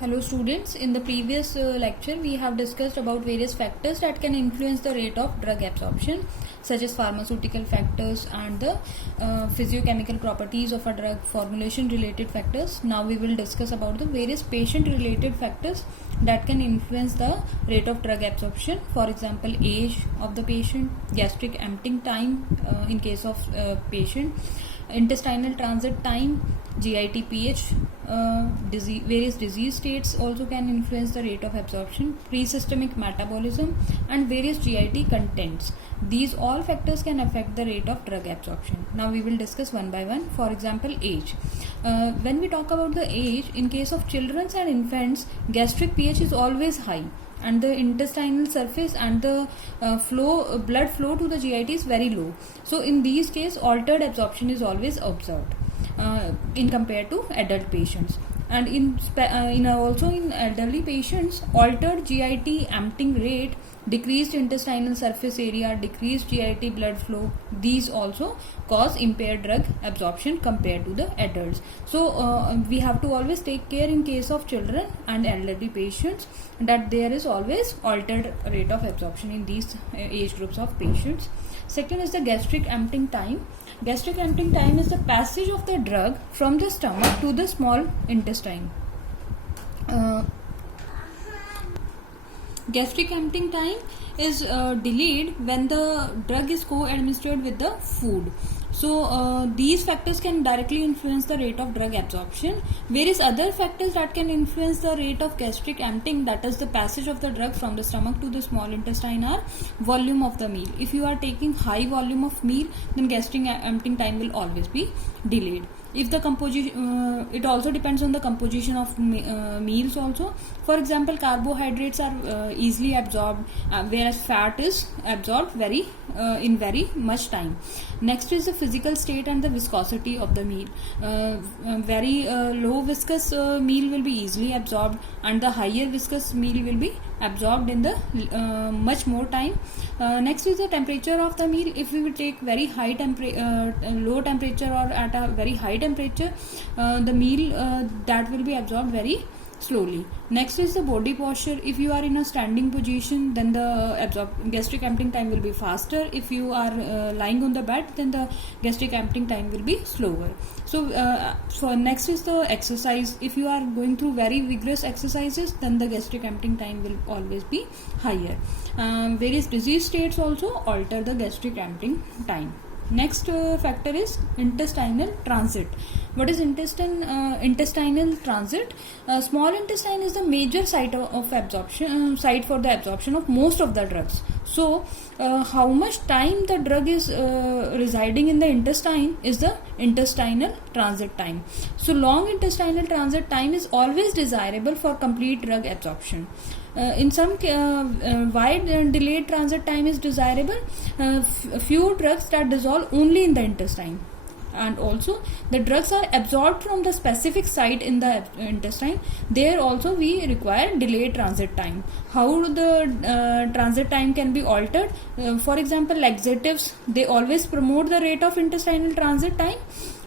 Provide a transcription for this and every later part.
Hello students, in the previous lecture we have discussed about various factors that can influence the rate of drug absorption, such as pharmaceutical factors and the physiochemical properties of a drug, formulation related factors. Now we will discuss about the various patient related factors that can influence the rate of drug absorption. For example, age of the patient, gastric emptying time in case of patient, intestinal transit time, GIT pH, various disease states also can influence the rate of absorption, pre-systemic metabolism and various GIT contents. These all factors can affect the rate of drug absorption. Now we will discuss one by one. For example, age. When we talk about the age, in case of children and infants, gastric pH is always high and the intestinal surface and the blood flow to the GIT is very low. So in these cases, altered absorption is always observed in compared to adult patients. And also in elderly patients, altered GIT emptying rate, decreased intestinal surface area, decreased GIT blood flow, these also cause impaired drug absorption compared to the adults. So we have to always take care in case of children and elderly patients that there is always altered rate of absorption in these age groups of patients. Second is the gastric emptying time. Gastric emptying time is the passage of the drug from the stomach to the small intestine. Gastric emptying time is delayed when the drug is co-administered with the food. So these factors can directly influence the rate of drug absorption. Various other factors that can influence the rate of gastric emptying, that is the passage of the drug from the stomach to the small intestine, are volume of the meal. If you are taking high volume of meal, then gastric emptying time will always be delayed. If the composition, it also depends on the composition of meals also. For example, carbohydrates are easily absorbed, whereas fat is absorbed in very much time. Next is the physical state and the viscosity of the meal. Very low viscous meal will be easily absorbed, and the higher viscous meal will be absorbed in the much more time. Next is the temperature of the meal. If we will take very high low temperature or at a very high temperature, the meal that will be absorbed very slowly. Next is the body posture. If you are in a standing position, then the gastric emptying time will be faster. If you are lying on the bed, then the gastric emptying time will be slower. So next is the exercise. If you are going through very vigorous exercises, then the gastric emptying time will always be higher. Various disease states also alter the gastric emptying time. Next factor is intestinal transit. What is intestinal transit? Small intestine is the major site of absorption, site for the absorption of most of the drugs. So how much time the drug is residing in the intestine is the intestinal transit time. So long intestinal transit time is always desirable for complete drug absorption. In some wide delayed transit time is desirable. Few drugs that dissolve only in the intestine, and also the drugs are absorbed from the specific site in the intestine. There also we require delayed transit time. How the transit time can be altered? For example, laxatives, they always promote the rate of intestinal transit time,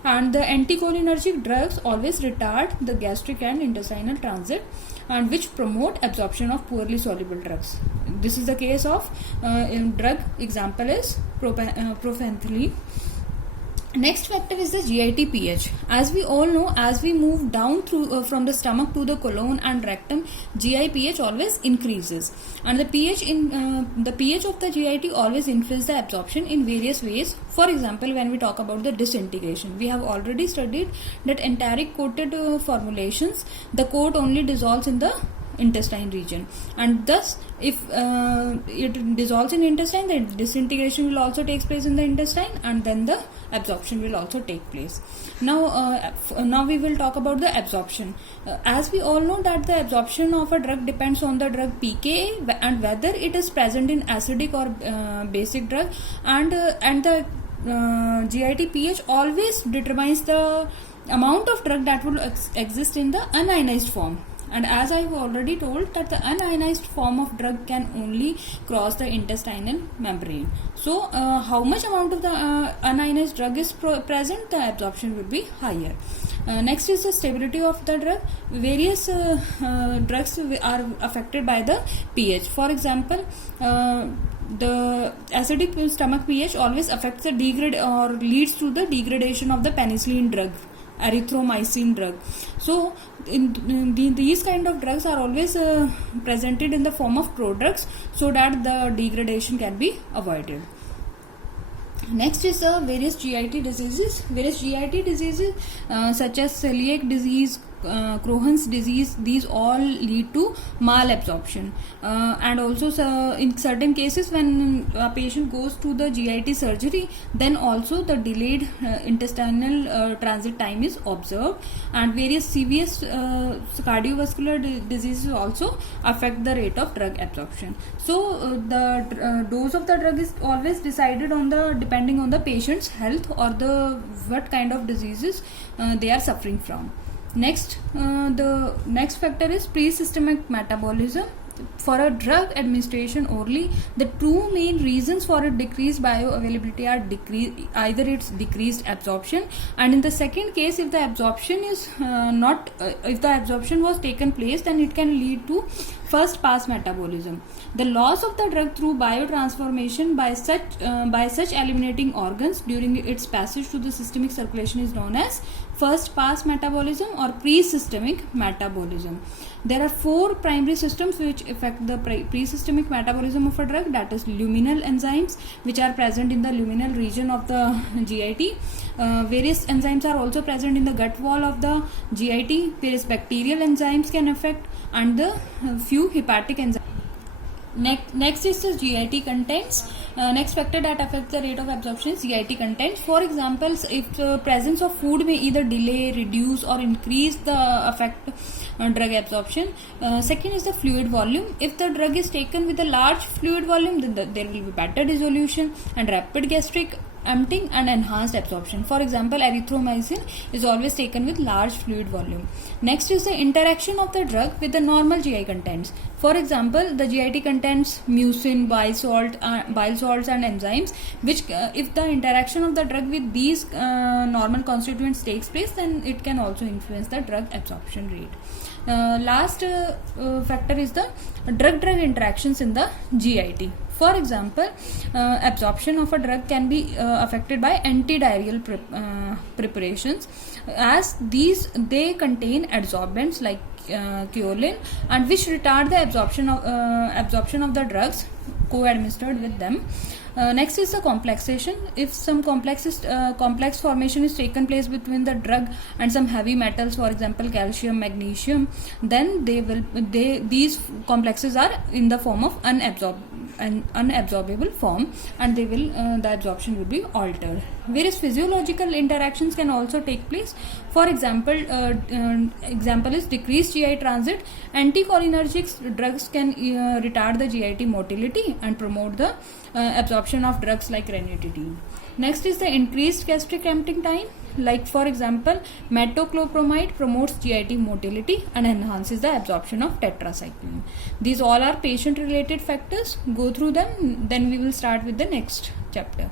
and the anticholinergic drugs always retard the gastric and intestinal transit, and which promote absorption of poorly soluble drugs. This is the case of drug example is profenthine. Next factor is the GIT pH. As we all know, as we move down through from the stomach to the colon and rectum, GI pH always increases, and the pH of the GIT always influences the absorption in various ways. For example, when we talk about the disintegration, we have already studied that enteric coated formulations, the coat only dissolves in the intestine region, and thus if it dissolves in intestine, the disintegration will also take place in the intestine, and then the absorption will also take place. Now we will talk about the absorption. As we all know that the absorption of a drug depends on the drug pKa and whether it is present in acidic or basic drug, and the GIT pH always determines the amount of drug that will exist in the unionized form. And as I have already told that the unionized form of drug can only cross the intestinal membrane. So how much amount of the unionized drug is present, the absorption will be higher. Next is the stability of the drug. Various drugs are affected by the pH. For example, the acidic stomach pH always affects the or leads to the degradation of the penicillin drug, erythromycin drug. So these kind of drugs are always presented in the form of prodrugs so that the degradation can be avoided. Next is the various GIT diseases. Various GIT diseases such as celiac disease, Crohn's disease, these all lead to malabsorption, and also in certain cases when a patient goes to the GIT surgery, then also the delayed intestinal transit time is observed, and various serious cardiovascular diseases also affect the rate of drug absorption. So the dose of the drug is always decided on depending on the patient's health or what kind of diseases they are suffering from. Next, the next factor is pre-systemic metabolism. For a drug administration orally, the two main reasons for its decreased bioavailability are either its decreased absorption, and in the second case, if the absorption is if the absorption was taken place, then it can lead to first pass metabolism. The loss of the drug through biotransformation by such eliminating organs during its passage to the systemic circulation is known as first pass metabolism or pre-systemic metabolism. There are four primary systems which affect the pre-systemic metabolism of a drug, that is luminal enzymes, which are present in the luminal region of the GIT. Various enzymes are also present in the gut wall of the GIT. Various bacterial enzymes can affect, and the few hepatic enzymes. Next is the GIT contents. Next factor that affects the rate of absorption is GIT contents. For example, if the presence of food may either delay, reduce or increase the effect drug absorption. Second is the fluid volume. If the drug is taken with a large fluid volume, then there will be better dissolution and rapid gastric emptying and enhanced absorption. For example, erythromycin is always taken with large fluid volume. Next is the interaction of the drug with the normal GI contents. For example, the GIT contains mucin, bile salts and enzymes, which if the interaction of the drug with these normal constituents takes place, then it can also influence the drug absorption rate. Last factor is the drug-drug interactions in the GIT. For example, absorption of a drug can be affected by antidiarrheal preparations, as they contain adsorbents like choline, and which retard the absorption of the drugs co-administered with them. Next is the complexation. If some complex formation is taken place between the drug and some heavy metals, for example calcium, magnesium, then these complexes are in the form of unabsorbable form, and the absorption will be altered. Various physiological interactions can also take place. For example, example is decreased GI transit. Anticholinergic drugs can retard the GIT motility and promote the absorption of drugs like ranitidine. Next is the increased gastric emptying time. Like for example, metoclopramide promotes GIT motility and enhances the absorption of tetracycline. These all are patient related factors. Go through them, then we will start with the next chapter.